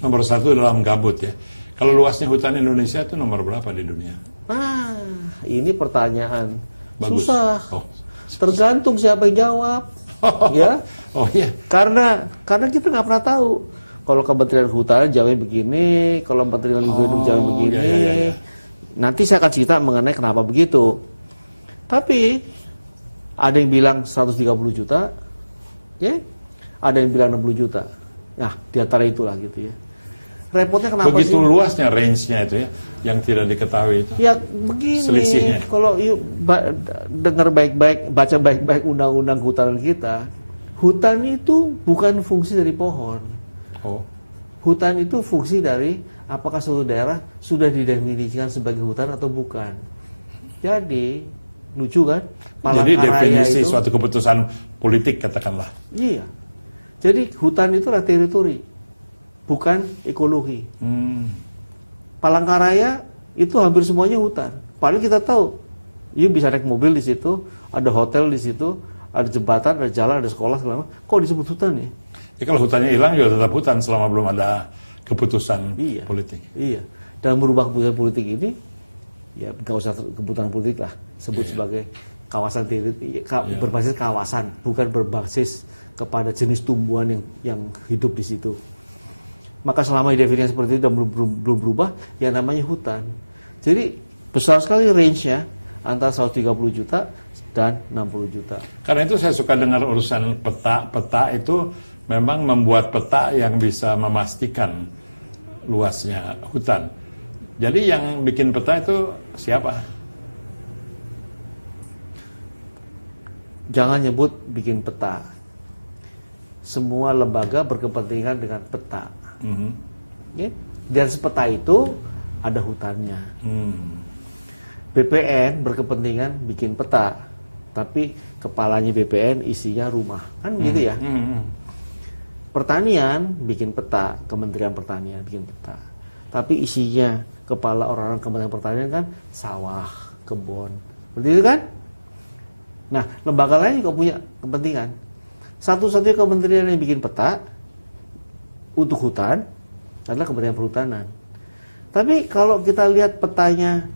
Nomor 1 dalam gambut ya. Kalau luasnya hutan Indonesia itu nomor berapa di dunia? Nah, ini pertanyaan Bagus. susah. Oh. Tergantung siapa yang jawab. Ya. Oh iya. Karena kita nggak pernah tahu. Kalau Kementerian Kehutanan jawabnya begini, kalau Kementerian Lingkungan Hidup jawabnya begini. Ya. Nanti saya akan cerita mengenai kenapa begitu. Tapi ada yang bilang 130 juta, ya. Ada yang bilang 60 juta. Nah, di antara itulah gitu ya. Repotnya kenapa begitu sih? Luasnya range-nya itu ya, yang tidak diketahui itu. Ya begini, selisihnya. kalau dengar baik-baik, baca baik-baik undang-undang kehutanan kita, hutan itu bukan fungsi dari pohon. Oh. Hutan itu fungsi dari apakah suatu daerah sudah didefinisikan sebagai hutan atau bukan. Jadi, lucu kan? Jadi definisi itu, suatu keputusan politik katakanlah. Iya. Jadi hutan itu adalah teritori, bukan ekologi. Palangkaraya itu hampir semuanya hutan. Paling kita tahu, you bisa naik mobil di situ, ada hotel di situ, ada jembatan, ada jalan, ada sekolah, segala macam. Kok disebut hutan ya? Ya kalau hutannya hilang juga tetap hutan selama belum ada keputusan politik. Iya. Dan merubah keputusan politik ini, ya nggak usah keputusan politik lah, sebut sebagai kawasan teritori, berbasis kawasan, bukan berbasis kepada jenis tumbuhan yang hidup di situ. Maka selama definisi seperti itu dan belum berubah, yang namanya hutan. Jadi besar sekali range-nya antara 130 juta dan 60 juta. Karena itu saya suka dengar urusan peta. Peta itu memang membuat peta yang bisa memastikan luasnya hutan. Jadi yang bikin peta itu siapa? Jangan nyebut bikin peta. Semua lembaga berkepentingan dengan peta. Ya? Di atas peta itu ada hutannya. BPN berkepentingan bikin peta, tapi kepalanya BPN isinya rumah, kan gitu ya. Pertanian bikin peta, Kementerian Pertanian bikin peta, tapi isinya kepala orang-orang Kementerian Pertanian kan sawah, kebun, seperti itu kan. Nah, lembaga lain juga punya kepentingan. Satu-satunya kementerian yang bikin peta untuk hutan adalah Kementerian Perhutanan. Tapi kalau kita lihat petanya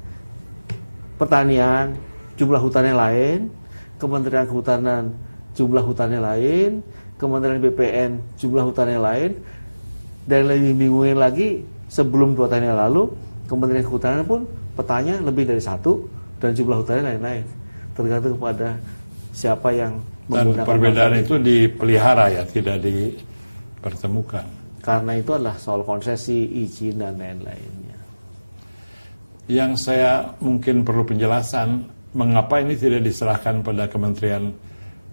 pertanian, jumlah hutannya lain, Kementerian Kehutanan jumlah hutannya lain, Kementerian BPN jumlah hutannya lain, dan lebih bingungin lagi, sebelum 2 tahun yang lalu, Kementerian Kehutanan pun petanya lebih dari 1 dan jumlah hutannya lain-lain. Tergantung kepada siapa yang menggunakan. Dan perbedaan itu dipelihara ya, tidak dipertemukan. Karena itu adalah soal konsesi, izin, dan lain-lainnya. Yang saya mungkin perlu penjelasan, mengapa ini tidak diserahkan pada Kementerian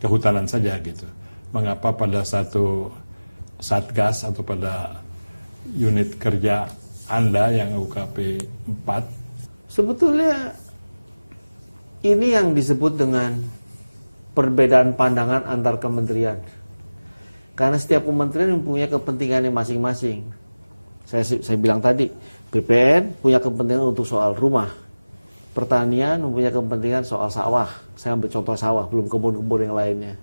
Kehutanan saja gitu. Mengapa pada satu satgas atau pada unit kerja Anda yang UKP 4? Sebetulnya ini yang disebut dengan perbedaan pandangan antar kementerian. Karena setiap kementerian mempunyai kepentingannya masing-masing. Saya bilang tadi, BPN punya kepentingan untuk soal rumah. Pertanian mempunyai kepentingan soal sawah. Saya ambil contoh sawah, belum kebun-kebun yang lainnya.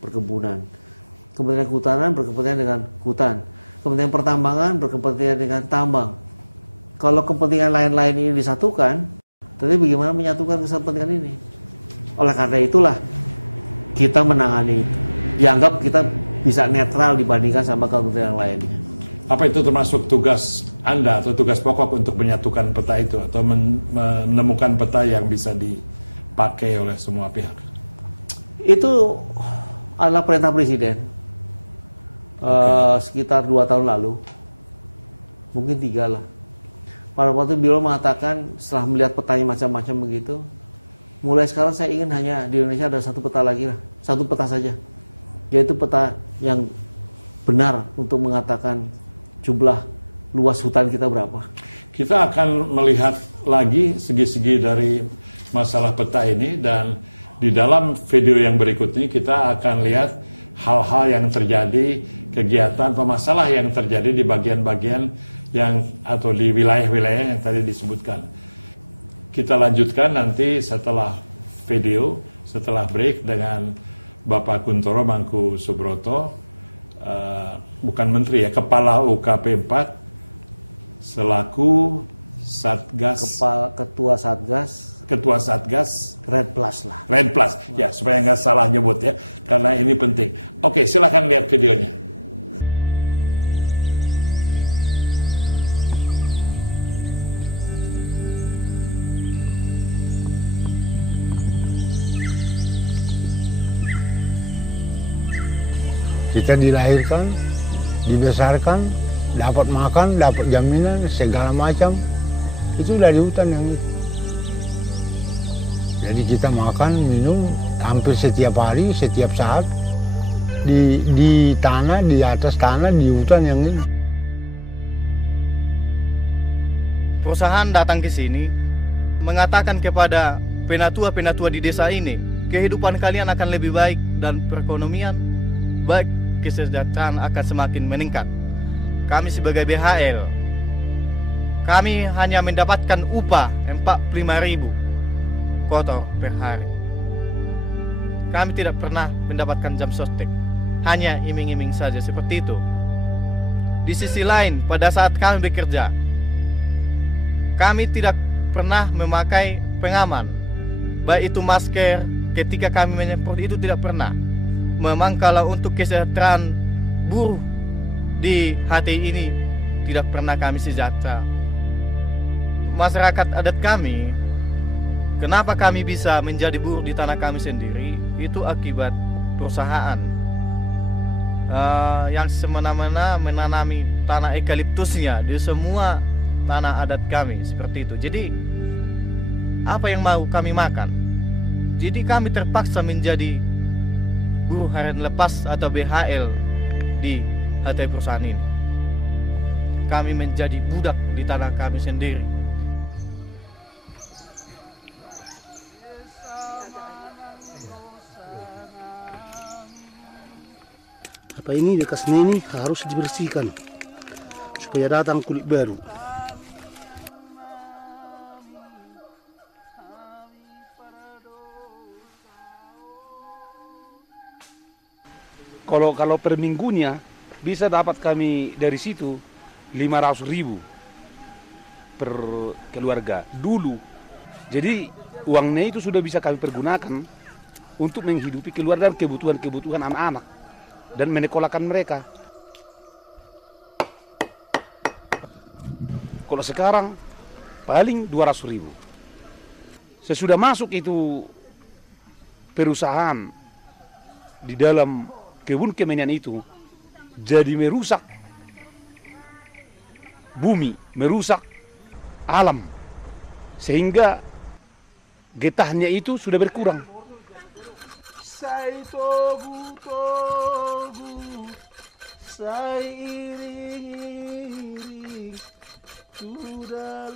Perkebunan. Kementerian Kehutanan berkepentingan dengan hutan. Kementerian Pertambangan berkepentingan dengan tambang. Kalau kepentingan lain-lain ini disatukan, tapi bagaimana menyatukan kepentingan ini? Oleh karena itulah kita menangani itu. Dianggap kita bisa netral dibandingkan sama kementerian lainnya. Apa itu termasuk tugas Anda atau tugas pokok untuk menyatukan peta itu atau menemukan peta yang bisa dipakai oleh semua pihak? Itu adalah perintah Presiden. Sekitar 2 tahun lalu, mungkin 3 lah. Pada waktu beliau mengatakan setelah melihat petanya macam-macam begitu, mulai sekarang saya ingin hanya di Indonesia ada 1 peta lagi lah, 1 peta saja, yaitu peta yang benar untuk mengatakan jumlah luas hutan kita berapa. Kita akan melihat lagi segi-segi dari masalah peta ini, dan di dalam video yang berikut ini kita akan lihat hal-hal yang terjadi, kegiatan atau masalah yang terjadi di bagian-bagian yang atau di wilayah-wilayah yang tadi disebutkan. Kita lanjutkan nanti setelah video, setelah break dengan Bapak Kuntoro Mangkusubroto, bukan menteri ya, Kepala UKP 4 selaku Satgas Ketua Satgas Red Plus lah. Red Plus, ya supaya nggak salah nyebut ya, karena ini penting. Oke, silakan lihat videonya. Kita dilahirkan, dibesarkan, dapat makan, dapat jaminan, segala macam. Itu dari hutan yang itu. Jadi kita makan, minum hampir setiap hari, setiap saat. Di tanah, di atas tanah, di hutan yang ini. Perusahaan datang ke sini, mengatakan kepada penatua-penatua di desa ini, kehidupan kalian akan lebih baik dan perekonomian baik, kesejahteraan akan semakin meningkat. Kami sebagai BHL, kami hanya mendapatkan upah 45.000 kotor per hari. Kami tidak pernah mendapatkan jam sostek, hanya iming-iming saja seperti itu. Di sisi lain, pada saat kami bekerja, kami tidak pernah memakai pengaman, baik itu masker ketika kami menyemprot, itu tidak pernah. Memang kalau untuk kesejahteraan buruh di HTI ini tidak pernah kami sejahtera. Masyarakat adat kami, kenapa kami bisa menjadi buruh di tanah kami sendiri, itu akibat perusahaan yang semena-mena menanami tanah eukaliptusnya di semua tanah adat kami, seperti itu. Jadi apa yang mau kami makan? Jadi kami terpaksa menjadi buruh harian lepas atau BHL di HTI perusahaan ini. Kami menjadi budak di tanah kami sendiri. Apa ini bekasnya ini harus dibersihkan supaya datang kulit baru. Kalau per minggunya bisa dapat kami dari situ 500.000 per keluarga dulu. Jadi uangnya itu sudah bisa kami pergunakan untuk menghidupi keluarga dan kebutuhan-kebutuhan anak-anak dan menyekolahkan mereka. Kalau sekarang paling 200.000. Sesudah masuk itu perusahaan di dalam kebun kemenyan itu, jadi merusak bumi, merusak alam, sehingga getahnya itu sudah berkurang. Sai togu, sai iring-iring, sudah